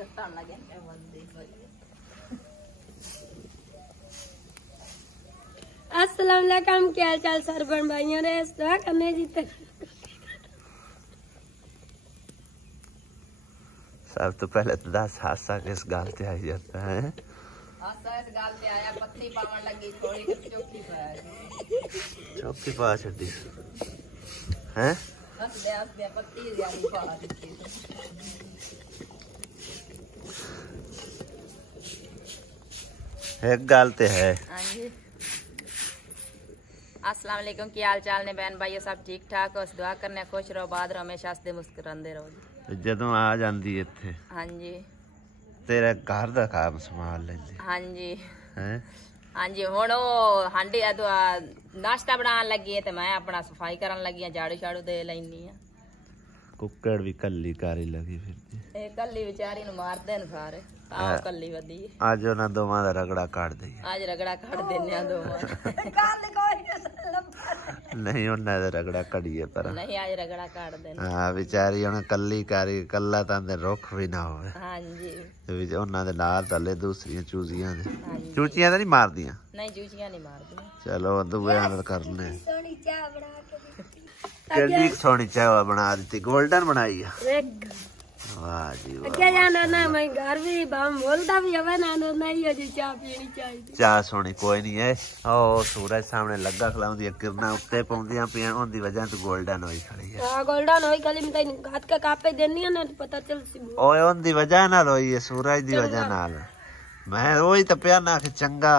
दस्तान लगे अस्सलाम वालेकुम, क्या हाल चाल सरबन भाइयों ने दुआ करने जीते। सब तो पहले तो 10 हादसा किस गाल पे आई जाता है। हादसा इस गाल पे आया, पत्नी पावन लगी थोड़ी चौकी पे चौकी पा छड़ी हैं हंस दे पत्ती ज्यादा पा दी। एक गाल ते है। हां जी, अस्सलाम वालेकुम, क्या हाल चाल ने बहन भाइयों, सब ठीक ठाक हो? दुआ करने खुश रहो, बाद रहो, हमेशा हंसते मुस्कुराते रहो। ਜਦੋਂ ਆ ਜਾਂਦੀ ਇੱਥੇ ਹਾਂਜੀ ਤੇਰੇ ਘਰ ਦਾ ਕੰਮ ਸੰਭਾਲ ਲੈਂਦੀ। ਹਾਂਜੀ ਹੈ ਹਾਂਜੀ, ਹੁਣ ਉਹ ਹਾਂਡੀ ਨਾਸ਼ਤਾ ਬਣਾਉਣ ਲੱਗੀ ਹੈ ਤੇ ਮੈਂ ਆਪਣਾ ਸਫਾਈ ਕਰਨ ਲੱਗੀ ਆ, ਝਾੜੂ ਛਾੜੂ ਦੇ ਲੈਣੀ ਆ। ਕੁੱਕੜ ਵੀ ਕੱਲੀ ਕਾਰੀ ਲੱਗੀ ਫਿਰਦੀ। ਇਹ ਕੱਲੀ ਵਿਚਾਰੀ ਨੂੰ ਮਾਰਦੇ ਨੇ ਸਾਰੇ, ਆਹ ਕੱਲੀ ਵਧੀ। ਅੱਜ ਉਹਨਾਂ ਦੋਵਾਂ ਦਾ ਰਗੜਾ ਕੱਢ ਦਈਏ। ਅੱਜ ਰਗੜਾ ਕੱਢ ਦਿੰਨੇ ਆ ਦੋਵਾਂ। ਨਹੀਂ ਉਹਨਾਂ ਦਾ ਰਗੜਾ ਕੱਢੀਏ ਪਰ ਨਹੀਂ, ਅੱਜ ਰਗੜਾ ਕੱਢ ਦੇਣੇ। ਹਾਂ ਵਿਚਾਰੀ ਹੁਣ ਕੱਲੀ ਕਾਰੀ, ਕੱਲਾ ਤਾਂ ਦੇ ਰੁੱਖ ਵੀ ਨਾ ਹੋਵੇ। ਹਾਂਜੀ, ਤੇ ਉਹਨਾਂ ਦੇ ਨਾਲ ਥੱਲੇ ਦੂਸਰੀਆਂ ਚੂਜ਼ੀਆਂ ਦੇ। ਹਾਂਜੀ ਚੂਚੀਆਂ ਤਾਂ ਨਹੀਂ ਮਾਰਦੀਆਂ? ਨਹੀਂ, ਜੂਚੀਆਂ ਨਹੀਂ ਮਾਰਦੀਆਂ। ਚਲੋ ਦੁਬਿਆਂ ਨਾਲ ਕਰਨੇ। सोनी चाय बना के ਕਿੰਨੀ ਸੋਹਣੀ ਚਾਹ ਬਣਾ ਦਿੱਤੀ, 골ਡਨ ਬਣਾਈ ਆ। वाह जी वाह। क्या जाना ना, मैं घर भी बाम बोलता भी हवे ना नहीं है जी, चाय पीनी चाहिए। चाह सोनी कोई नहीं है। ओ सूरज सामने लगा खलाउंदी किरणा उत्ते पौंदियां पियां, उनदी वजह तो गोल्डन होई खड़ी है। हां गोल्डन होई खाली मैं हाथ का कापे देनी है ना, पता चल सी। ओए उनदी वजह नाल होई है, सूरज दी वजह नाल। मैं ओही तो पिया ना कि चंगा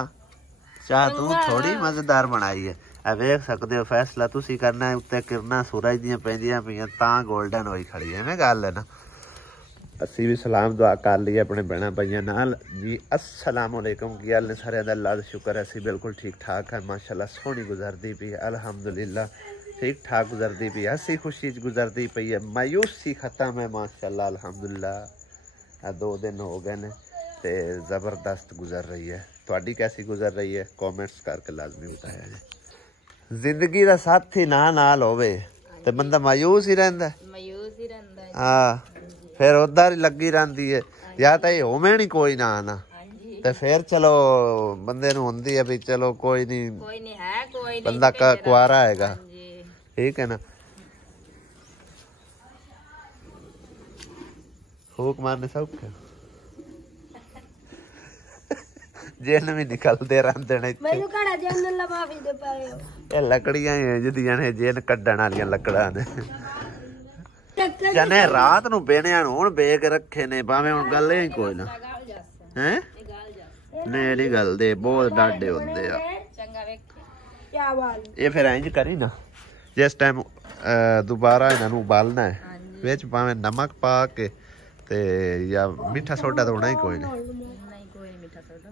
चाह तू थोड़ी मजेदार बनाई है। आ वेख सकदे हो, फैसला तुसी करना है। उत्ते किरणा सूरज दियां पैंदियां पियां तां गोल्डन होई खड़ी है। मैं गल है ना, ਅਸੀਂ ਵੀ ਸਲਾਮ ਦੁਆ ਕਰ ਲਈ ਆਪਣੇ ਭੈਣਾਂ ਭਾਈਆਂ ਨਾਲ ਜੀ। अस्सलाम वालेकुम, ਕੀ ਹਾਲ ਨੇ ਸਾਰਿਆਂ ਦਾ? ਅੱਲਾਹ ਦਾ ਸ਼ੁਕਰ ਹੈ ਅਸੀਂ ਬਿਲਕੁਲ ਠੀਕ ਠਾਕ ਹੈ ਮਾਸ਼ਾਅੱਲਾ। ਸੋਹਣੀ ਗੁਜ਼ਰਦੀ ਪਈ ਅਲਹਮਦੁਲਿल्लाह, ਠੀਕ ਠਾਕ ਗੁਜ਼ਰਦੀ ਪਈ, ਹੱਸੀ ਖੁਸ਼ੀ ਚ ਗੁਜ਼ਰਦੀ ਪਈ ਹੈ। ਮਾਯੂਸੀ ਖਤਮ ਹੈ ਮਾਸ਼ਾਅੱਲਾ अल्हम्दुलिल्लाह। ਆ 2 ਦਿਨ ਹੋ ਗਏ ਨੇ ਤੇ ਜ਼ਬਰਦਸਤ ਗੁਜ਼ਰ ਰਹੀ ਹੈ। ਤੁਹਾਡੀ ਕੈਸੀ ਗੁਜ਼ਰ ਰਹੀ ਹੈ? ਕਮੈਂਟਸ ਕਰਕੇ ਲਾਜ਼ਮੀ ਬਤਾਇਆ ਜੀ। ਜ਼ਿੰਦਗੀ ਦਾ ਸਾਥੀ ਨਾਲ ਹੋਵੇ ਤੇ ਬੰਦਾ ਮਾਯੂਸ ਹੀ ਰਹਿੰਦਾ ਹੈ। ਮਾਯੂਸ ਹੀ ਰਹਿੰਦਾ ਹੈ। ਹਾਂ फिर उधर ही लगी रहती है। या तो ये होवे नहीं कोई ना आना तो फिर चलो बंदे नूं हुंदी है भी चलो कोई नहीं है, कोई नहीं, बंदा कुआरा हैगा, ठीक है ना। फूक मारने सौखे जेल भी निकलते रहते ने। मैनू कड़ा जेल लवा भी दे पाए हो। ये लकड़ियां ही जिदियां ने जेल कड्डण वालियां लकड़ां ने। जने रात नूं बेणियां नूं हुण बेग रखे ने, भावें हुण गल ही कोई ना हैं। नहीं नहीं गलदे, बहुत डाडे हुंदे आ। चंगा वेख क्या वाल ये फिर इंज करी ना, जिस टाइम दोबारा इन्हां नूं उबालना है विच भावें नमक पा के ते या मीठा सोडा तो होना ही कोई नहीं। नहीं, कोई नहीं मीठा सोडा।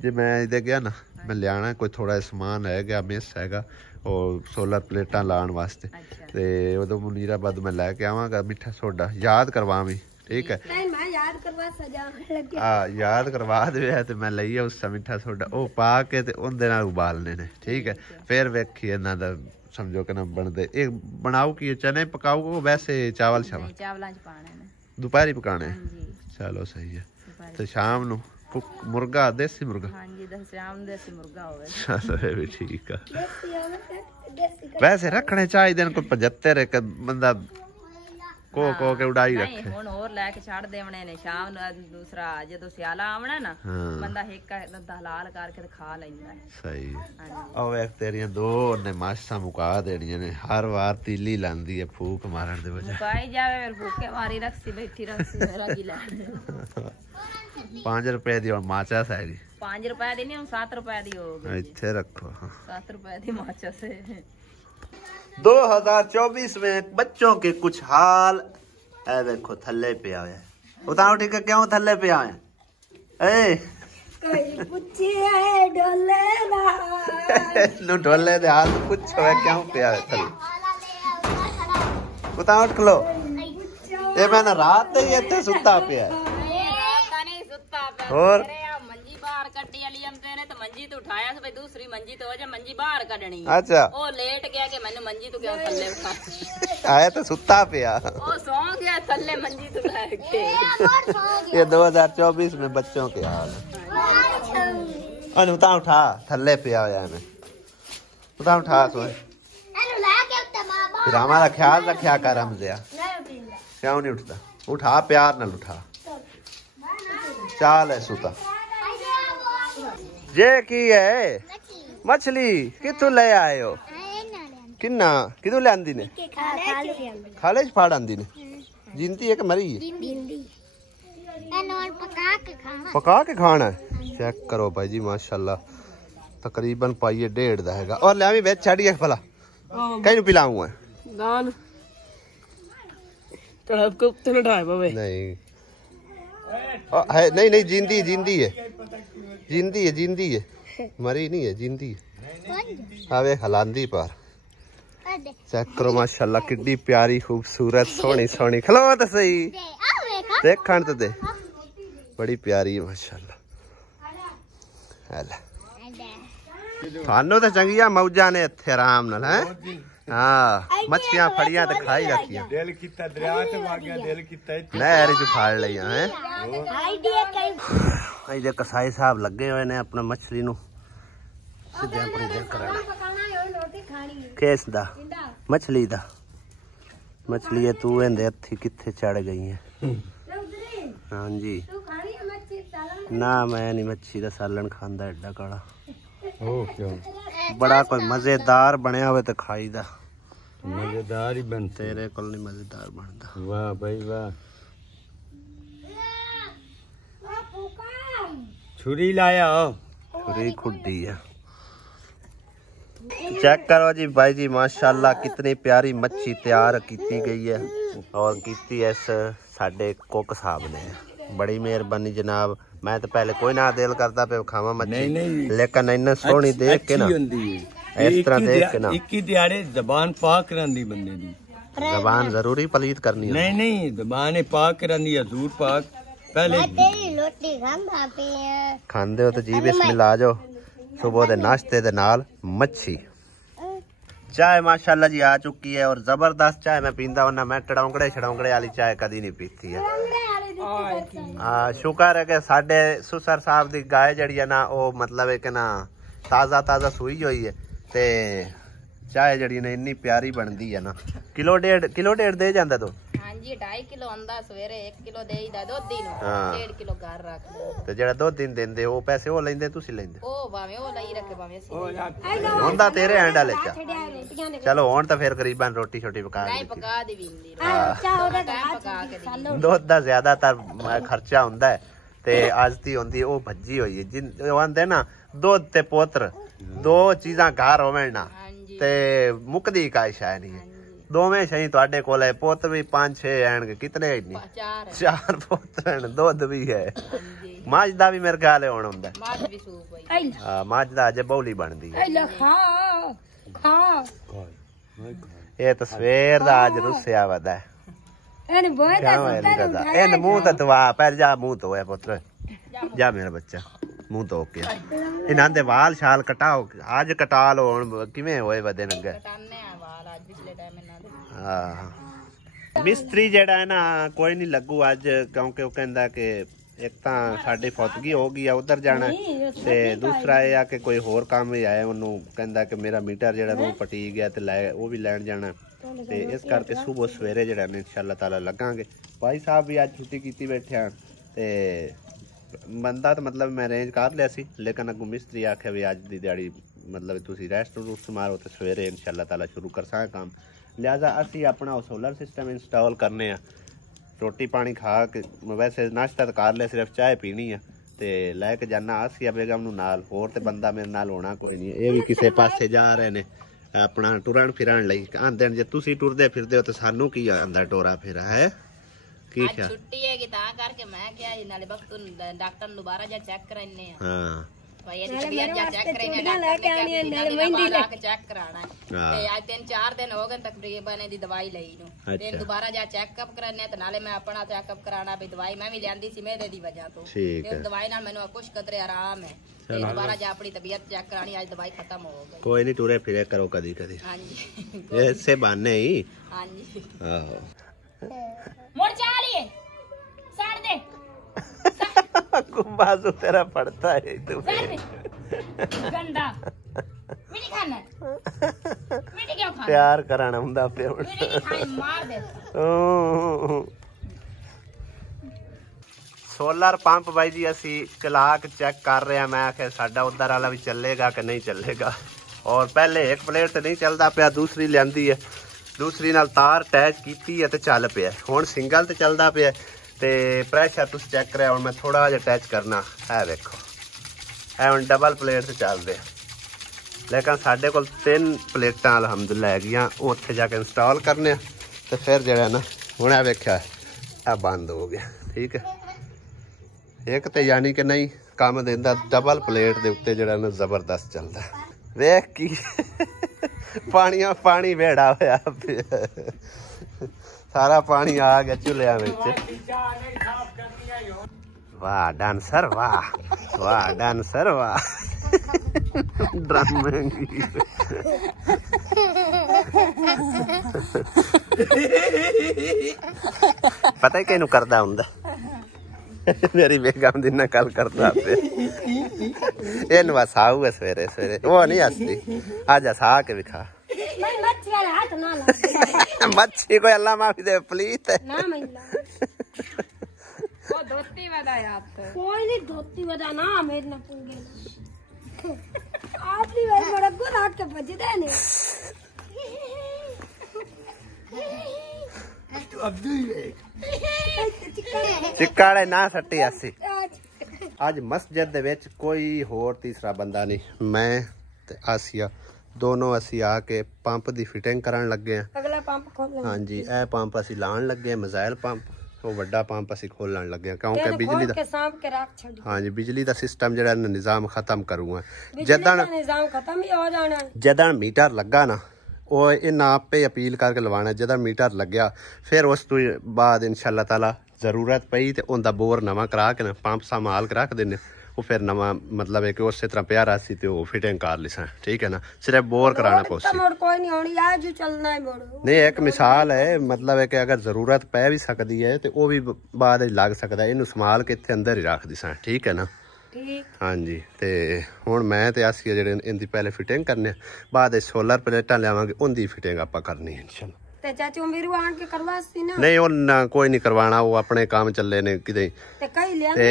जे मैं इधर गया ना, मैं लियाना कोई थोड़ा सामान है गया, मिस हैगा और सोलर प्लेटां लाने वास्ते ते उदों मुनीराबाद मैं लैके आवांगा मीठा सोडा। याद करवावी, ठीक है? नहीं मैं याद करवा सजा लगे। याद करवा दे ते मैं लईया उस मीठा सोडा ओ पा के ते उनदे नाल उबालने ने, ठीक है? फिर वेखी इन्हां दा समझो कि ना बनदे। एक बनाओ कि चने पकाओ वैसे चावल शावल चावलां च पाने ने, दोपहर पकाने। जी चलो सही है। ते शाम नूं मुर्गा, देसी मुर्गा। हां जी, शाम देसी मुर्गा होवे। चलो ये भी ठीक है। वैसे रखने चाहिए कोई 75 एक बंदा को के उड़ाई रखे। हुण होर लेके छड़ देवणे ने शाम नूं। दूसरा जदों सियाला आवना ना, बंदा एक हलाल करके खा लैंदा है। सही है। ओ वेख तेरियां 2 ने माशा मुका देणियां ने, हर वार तीली लांदी है फूक मारन दे वजह। मुकाई जावे फिर फूके मारी रखसी बैठी रखसी मेरा की लै। 5 रुपए दी और माचिस है जी। 5 रुपए दी नहीं, 7 रुपए दी हो गई। इत्थे रखो। 7 रुपए दी माचिस है। 2024 में बच्चों के कुछ हाल ऐ देखो थल्ले पे आए। उताओ ठीक है, क्यों थल्ले पे आए? ए कोई पूछे डोले ना नु ढोले दे हाल पूछो है क्यों पे आए थल्ले। उताओ उठ लो। ये मैंने रात ही इत्थे सुता पे है। रात नहीं सुता पे। और मंजी बाहर कट्टी वाली हम तेरे तो मंजी ਮੰਜੀ ਤੋਂ ਉਠਾਇਆ ਸੀ, ਦੂਸਰੀ ਮੰਜੀ ਤੋਂ ਜੇ ਮੰਜੀ ਬਾਹਰ ਕੱਢਣੀ। ਅੱਛਾ ਉਹ ਲੇਟ ਗਿਆ ਕਿ ਮੈਨੂੰ ਮੰਜੀ ਤੋਂ ਕਿਉਂ ਥੱਲੇ ਉਠਾ। ਆਇਆ ਤਾਂ ਸੁੱਤਾ ਪਿਆ। ਉਹ सो गया थल्ले मंजी तो उठा के। ये 2024 में बच्चों के हाल है। अनुता उठा थल्ले पिया होया है। उठा उठा सोए। फिर हमारा ख्याल रखा कर हमसे। क्यों नहीं उठता? उठा प्यार न उठा। चाल है सुता। ये की है मछली कितों ले आए हो? किन्ना कितों ले आंदी ने? खाले च फाड़ आंदी ने। जिंदी है कि मरी है? पका के खाना है। चेक करो भाई जी माशाल्लाह तकरीबन पाइए 1.5 दा हैगा। और ले वेच छड़ी भला कहीं पिलाऊं है दान तड़प को तो उठाए बाबे नहीं है नहीं जिंदी जिंदी है जिंदी है जिंदी है मरी नहीं है जिंदी है। आवे हलांदी पर चेक करो माशाल्लाह किड्डी प्यारी खूबसूरत सोहनी सोहनी खलो तो सही देख खान तो दे बड़ी प्यारी है माशाल्लाह। थानों तो चंगिया मौजा ने इत्थे आराम नाल है। हाँ मछलियां फड़ियां तो खाई रखियां दिल कीता दरिया ते आ गया दिल कीता नहर च फाड़ लिया है। आई दे कसाई साहब लगे हुए ने अपना मछली नु सिद्धे अपनी देख कराना केस दा मछली दा मछली है तू एंदे हथी किथे चढ़ गई है। हाँ जी ना मैं नहीं मच्छी दा सालन खांदा एडा काला बड़ा कोई मजेदार बनया हुए तो खाई दा मजेदार ही बन तेरे को नहीं मजेदार बनता। वाह भाई वाह छुरी लाया हो छुरी खुड्डी है। चेक करो जी भाई जी माशाल्लाह कितनी प्यारी मच्छी तैयार की गई है और की इस साडे कुक साहब ने बड़ी मेहरबानी जनाब। मैं तो पहले कोई ना दिल करता पे खावा मच्छी लेकिन इन्ना सोहनी देख के ना इस तरह देख के ना इक्की दिहाड़े जबान पाक रहंदी बंदे दी जबान जरूरी पलीत करनी है। नहीं नहीं जबान पाक रहंदी हजूर पाक पहले रोटी खांदे हो तो जी बिस्मिल्लाह आ जाओ सुबह दे नाश्ते दे नाल मच्छी। चाय माशाल्लाह जी आ चुकी है और जबरदस्त चाय मैं पींदा हूं ना। मैं टड़ौंगड़े छड़ौंगड़े वाली चाय कदी नहीं पीती है। शुक्र है कि साडे सुसर साहब दी गाय जड़ी है ना वो मतलब है कि ना ताजा ताजा सूई हुई है ते चाय जड़ी ने इन्नी प्यारी बनदी है ना। किलो डेढ़ दे जांदा तो। हां जी 2.5 किलो आंदा सवेरे 1 किलो देईदा दुध दी नु 1.5 किलो घर रख ते जेड़ा दुध दिन देंदे ओ पैसे ओ लेंदे तुसी लेंदे ओ भावे ओ लई रखे भावे ਅਸੀਂ ਹੁੰਦਾ तेरे हैंड वाले चा चलो हुन तो फिर करीबन रोटी छोटी पका नहीं पका दी विंदी पका के दुध दा ज्यादातर खर्चा हुंदा है ते आज दी हुंदी ओ भज्जी होई है जिन आंदे ना दुध ते पोत्र दो चीजां घर होवे ना ते मुकदी का शाय नहीं है। दोवें सही तुहाडे कोल है पुत भी 5-6 आणगे कितने इन्नी 4 पुत्र हैं दुध भी है मझ दा भी मेरे ख्याल हुण हुंदा मझ भी सूप होई हां मझ दा अजे बौली बनदी है। ये तो सवेर दा आज रुसिया वदा है इन मुंह तो दवा पहले जा मुंह धोया पुत्र जा मेरा बच्चा मुंह धो के इन्हां दे वाल शाल कटाओ आज कटा लो किवें होए वदे नंगे मिस्त्री जेड़ा है ना कोई नहीं लगू अज क्योंकि वो कहंदा कि एक तां साडी फौतगी हो गई है उधर जाना ते दूसरा ये कि कोई होर काम ही आया उन्हों कहंदा कि मेरा मीटर जेड़ा वो पटी गया ते वो भी लैन जाना ते इस करके सुबह सवेरे जेड़ा ने इंशाअल्लाह ताला लगांगे। भाई साहब भी आज छुट्टी कीती बैठे हैं ते बंदा तो मतलब मैं अरेंज कर लिया सी लेकिन अगू मिस्त्री आखे भी अज दी दिहाड़ी मतलब तुसी रेस्ट रूस्ट मारो तो सवेरे इंशाअल्लाह ताला शुरू कर सा काम। लिहाजा असी अपना सोलर सिस्टम इंस्टॉल करने रोटी पानी खा के वैसे नाश्ता तो कर लिया सिर्फ चाय पीनी है ते लैके जाना आसिया बेगम नूं नाल होर ते बंदा मेरे नाल होना कोई नहीं। ये भी किसी पासे जा रहे ने अपना टुरन फिरन लई आंदे जे तुसी टुरदे फिरदे हो तो सानू की आंदा टोरा फिरा है की आज छुट्टी है कि ता करके मैं क्या नाले वक्त डॉक्टर दोबारा जा चेक कराने हां भाई ये तबीयत जा चेक करेंगे डॉक्टर ने क्या चेक कराना है ते आज 3-4 दिन हो गए तकरीबन दी दवाई लई नु ते दोबारा जा चेकअप कराने ते नाले मैं अपना चेकअप कराना भी दवाई मैं भी लेंदी सी मेरे दी वजह तो ते दवाई नाल मैनू कुछ कदरे आराम है ते दोबारा जा अपनी तबीयत चेक करानी आज दवाई खत्म हो गई कोई नहीं टुरे फिरे करो कदी कदी हां जी ये से बहाने ही हां जी आहो मोड़ चालिए साड़ दे बाजू तेरा पड़ता है तू गंदा मिठी खाना मिठी क्यों खाना प्यार कराना हुंदा पे मिठी खाई मार दे सोलर पंप भाई जी असी चला के चेक कर रहे हैं मैं आखिर साडा उधर वाला भी चलेगा कि नहीं चलेगा और पहले एक प्लेट से नहीं चलता पिया दूसरी लियांदी है दूसरी नाल तार अटैच कीती है ते चल पिया हुण सिंगल ते चलदा पिया ते प्रेशर तुस चेक करें और मैं थोड़ा जिहा टच करना है देखो है हुण डबल प्लेट से चलदे लेकिन साडे कोल 3 प्लेटां अलहमदुलिल्लाह हैगियां उत्थे जाके इंस्टॉल करने ते फिर जेड़ा ना हुण आ वेख्या आ बंद हो गया ठीक है एक ते यानी कि नहीं काम देंदा डबल प्लेट दे उत्ते जेड़ा ना जबरदस्त चलदा वेख की पानी वेड़ा होया सारा पानी आ गया चूल्हे में वाह डांसर वाह वाह डांसर वाह ड्रम पता है किनू करदा हुंदा मेरी बेगम दी नकल करदा पे एन वसाऊ है सवेरे सवेरे वो नहीं हसदी आज हसा के विखा मच्छी को अल्लाह माफी दे प्लीज ना मिला वो धोती वाला यार तो कोई नहीं धोती वाला ना मेरे ना पूगे आपली भाई बड़ा गुर हाथ के बज दे ने तू अब दे चिक्काड़े ना सट्टी आसी आज मस्जिद दे विच कोई होर तीसरा बंदा नहीं मैं ते आसिया दोनों असी आके पंप दी फिटिंग करन लगे हैं अगला पंप खोल हाँ जी ए पंप असी लाण लगे हैं मिसाइल पंप वो बड़ा पंप असी खोलन लगे हैं क्योंकि बिजली दा के सांप के राख छड़ हाँ जी बिजली दा सिस्टम जेड़ा निजाम खत्म करूंगा जदन निजाम खत्म ही हो जाना जदन मीटर लगा ना वो इन्ना आपे अपील करके लवाना जदन मीटर लग्या फिर उस तो बाद इंशाअल्लाह ताला जरूरत पई ते उनदा बोर नवा करा के ना पंप संभाल के रख देने वो फिर नवा मतलब है कि उस तरह प्यारा सी ते वो फिटिंग कर लिसा ठीक है ना सिर्फ बोर कराना पोसी मोड़ कोई नहीं होनी आज जो चलना है मोड़ नहीं एक मिसाल है मतलब है कि अगर जरूरत पै भी सकती है तो वो भी बाद लग सकता है इनू संभाल के इत्थे अंदर ही रख दिसा ठीक है ना हाँ जी ते हुण मैं ते आसिया जेहड़े इनदी पहले फिटिंग करने बाद सोलर प्लेटां लियावांगे उनदी फिटिंग आपां करनी है इंशाल्लाह ते चाचू मेरू आन के करवा सी ना नहीं वो ना कोई नहीं करवाना वो अपने काम चले ने किते ते कई लिया ते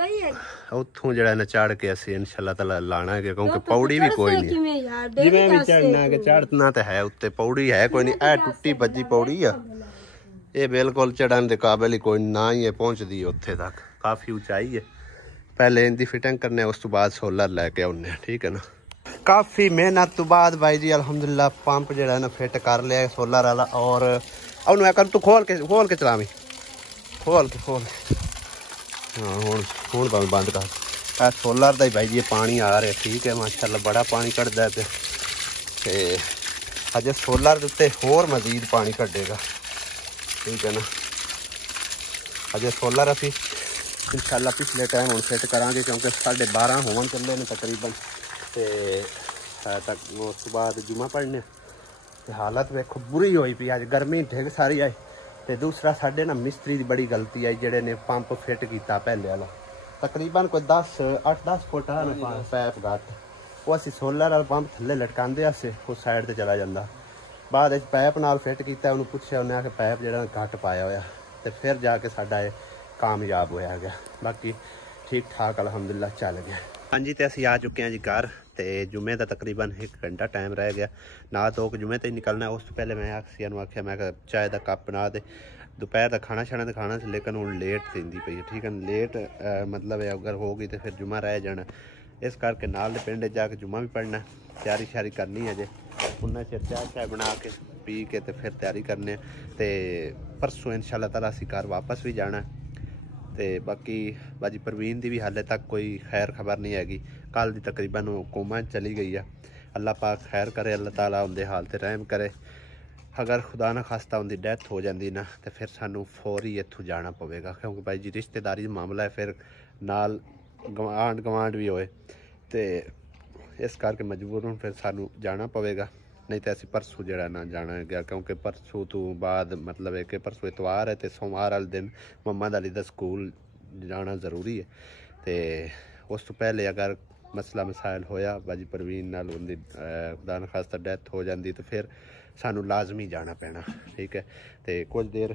कई है उथों जेड़ा ना चढ़ के असी इंशाल्लाह ताला लाना है क्योंकि पौड़ी भी कोई नहीं किवें यार जिवें भी चढ़ना के चढ़ना ते है उत्ते पौड़ी है कोई नहीं ए टुट्टी भज्जी पौड़ी आ ये बिल्कुल चढ़न दे काबिल ही कोई ना ही है पहुंचदी उत्थे तक काफी ऊंचाई है पहले इनकी फिटिंग करने उस तो बाद सोलर लैके आने ठीक है ना काफ़ी मेहनत तो बाद भाई जी अल्हम्दुलिल्लाह पंप जो है ना फिट कर लिया सोलर वाला और अब मैं कर तू खोल के चलावी खोल के हाँ हूँ बंद कर सोलर का ही भाई जी पानी आ रहा है ठीक है माशाल्लाह बड़ा पानी कटदा पे ते अजे सोलर के उत्ते होर मजीद पानी कटेगा ठीक है ना अजे सोलर असी इंशाल्लाह पिछले टाइम हम फिट करांगे क्योंकि 12:30 होवन चले ने तकरीबन ते तक उस बाद जुमा पढ़ने ते हालत वेखो बुरी हुई पी अज गर्मी ढिग सारी आई ते दूसरा साडे ना मिस्त्री दी बड़ी गलती आई जेड़े ने पंप फिट कीता पहले वाला तकरीबन कोई 8-10 फुट पैप घट वो असी सोलर वाला पंप थल्ले लटकांदे असे उस साइड ते चला जांदा बाद पैप नाल फिट कीता उन्हें पुछया उन्हें आके पैप जेड़ा घट पाया होया ते फिर जाके साडा कामयाब होया गया बाकी ठीक ठाक अलहमदुलिल्लाह चल गया हाँ जी तो असी आ चुके हैं जी घर तो जुमे का तकरीबन 1 घंटा टाइम रह गया ना तो जुमे तो ही निकलना उस तो पहले मैं आखिया आख्या मैं चाय का कप बना दे दोपहर का खाना शाना तो खाना लेकिन हूँ लेट देंदी पई है ठीक है लेट मतलब अगर होगी तो फिर जुमा रह जाना इस करके नाल दे पिंड जाके जुमा भी पढ़ना तैयारी श्यारी करनी है जे उन्ना चिर चाय शाय बना के पी के तो फिर तैयारी करने तो परसों इंशाल्लाह ताला असी घर वापस भी जाना ਤੇ ਬਾਕੀ ਬਾਜੀ ਪ੍ਰਵੀਨ ਦੀ ਵੀ ਹਾਲੇ ਤੱਕ ਕੋਈ ਖੈਰ ਖਬਰ ਨਹੀਂ ਹੈਗੀ। ਕੱਲ ਦੀ ਤਕਰੀਬਨ ਉਹ ਕੋਮਾ ਚਲੀ ਗਈ ਆ। ਅੱਲਾਹ ਪਾਕ ਖੈਰ करे, अल्लाह ताला उनके हाल ते रहम करे। अगर खुदा ना खास्ता उनकी डैथ हो जाती ना तो फिर सानू फौरी इत्थों जाना पवेगा, क्योंकि भाई जी रिश्तेदारी मामला है, फिर नाल आंढ गवांढ भी होए तो इस करके मजबूरन फिर सानू जाना पवेगा। नहीं तो असी परसों जरा ना जाना गया, क्योंकि परसों तो बाद मतलब है कि परसों इतवार है तो सोमवार वाले दिन मोहम्मद अली का स्कूल जाना जरूरी है। तो उस तो पहले अगर मसला मसाइल होया बाजी परवीन नाल उनकी खुदा न खास्ता डैथ हो जाती तो फिर सानू लाजमी जाना पैना। ठीक है, तो कुछ देर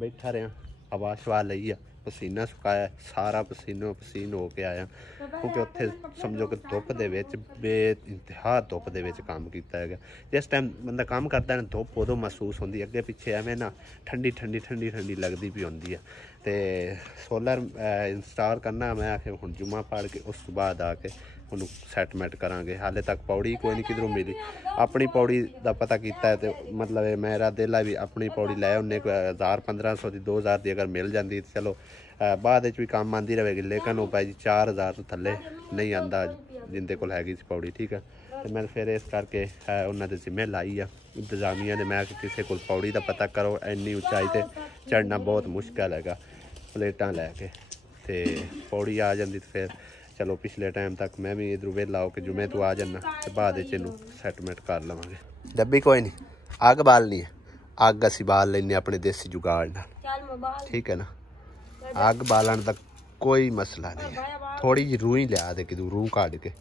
बैठा रहा, हवा शवा लई आ, पसीना सुकाया, सारा पसीनो पसीन हो के आया, क्योंकि उत्थे समझो कि धुप दे विच बेइंतहा धुप दे विच काम कीता है। जिस टाइम बंदा काम करता है ना धुप उदों महसूस होंदी, अगे पिछे एवें ना ठंडी ठंडी ठंडी ठंडी लगती भी होंदी है। तो सोलर इंस्टॉल करना मैं आखे हुण जुम्मा पढ़ के उस बाद आके उन्होंने सैटमेंट करांगे। हाले तक पौड़ी कोई नहीं किधरों मिली, अपनी पौड़ी का पता किया है तो मतलब मेरा दिल है भी अपनी पौड़ी लै उन्हें 1000-1500 की 2000 की अगर मिल जाती तो चलो बाद भी काम आती रहेगी, लेकिन वो भाई जी 4000 तो थले नहीं आता जिंदे कोल हैगी सी पौड़ी। ठीक है, तो मैं फिर इस करके उन्होंने जिम्मे लाई आ इंतजामिया ने, मैं किसी को पौड़ी का पता करो, इन्नी उचाई से चढ़ना बहुत मुश्किल हैगा प्लेटा लैके। तो पौड़ी आ जाती तो फिर चलो पिछले टाइम तक मैं भी इधर वेला हो के जुमे तो आ जाना तो बाद सैटमेंट कर लवांगे। डब्बी कोई नहीं, अग बालनी है, अग असी बाल लेने अपने देसी जुगाड़ नाल। ठीक है ना, अग बालन का कोई मसला नहीं है। थोड़ी जी रूई लिया दे कि रूह काट के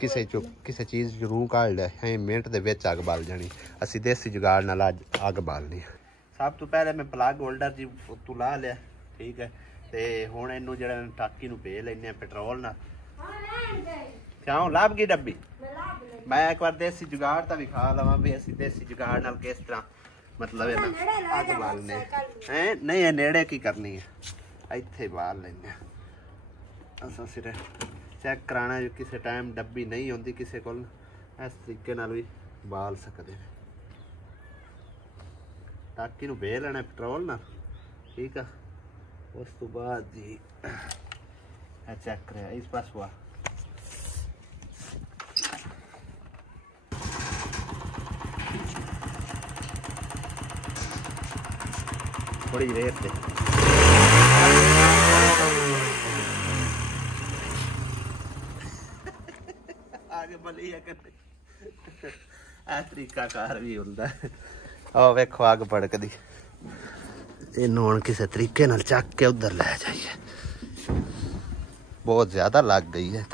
किसी चीज़ रूह काट लिया मिनट के विच अग बाल जानी। असी देसी जुगाड़ नाल अग बालनी है। सब तो पहले मैं प्लग होल्डर जी तू ला लिया। ठीक है, ते हुण इनू जिहड़ा टाकी नू पे लैने पेट्रोल नाल। क्यों लाभ गई डब्बी? मैं एक बार देसी जुगाड़ तो भी खा लवां भी असी देसी जुगाड़ नाल किस तरह मतलब है ना अग बालने हैं। नहीं नेड़े की करनी है, इत्थे बाल लैने असां सिरे चेक कराना जो किसी टाइम डब्बी नहीं होंदी किसी कोल इस तरीके नाल भी बाल सकते हैं। टाकी नू पे लेना पेट्रोल नाल। ठीक है, उस तो बाद जी चेक करें इस पास हुआ थोड़ी रेत पे आगे बली है तरीका कार भी होंदा है। आओ वेखो अग भड़कदी, इनू हुण किसी तरीके नाल चक के उधर लै जाइए। बहुत ज्यादा लग गई है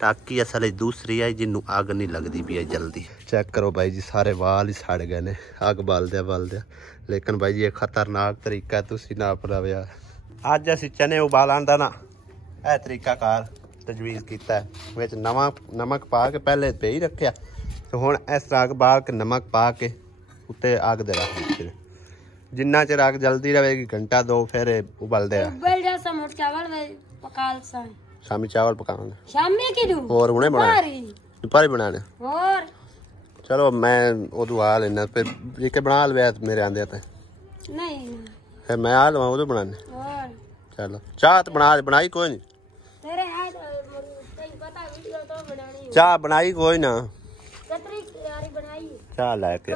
टाकी असल दूसरी है जिन्नू अग नहीं लगती पी है जल्दी। चेक करो भाई जी सारे वाल ही सड़ गए ने अग बालद्या, लेकिन भाई जी ये खतरनाक तरीका है तुसी ना अपनाया। अज असी चने उबालन का ना यह तरीका कार तजवीज़ किया है, विच नमक पा के पहले पे ही रखा तो हुण इस तरह अग बाल के नमक पा के उत्ते अग दे रख दिते। जिन्ना चिर अग जल्दी रहेगी घंटा दो फिर उबलदे शामी चावल पकावांगे और हुणे बनाने और चलो मैं उदू आ लेना फिर जेके बना लवे मेरे आंदे ते नहीं फिर मैं आ लवां उदू बनाने। चलो चाह तो बनाई कोई नहीं, चाह बनाई कोई ना, चाह लैके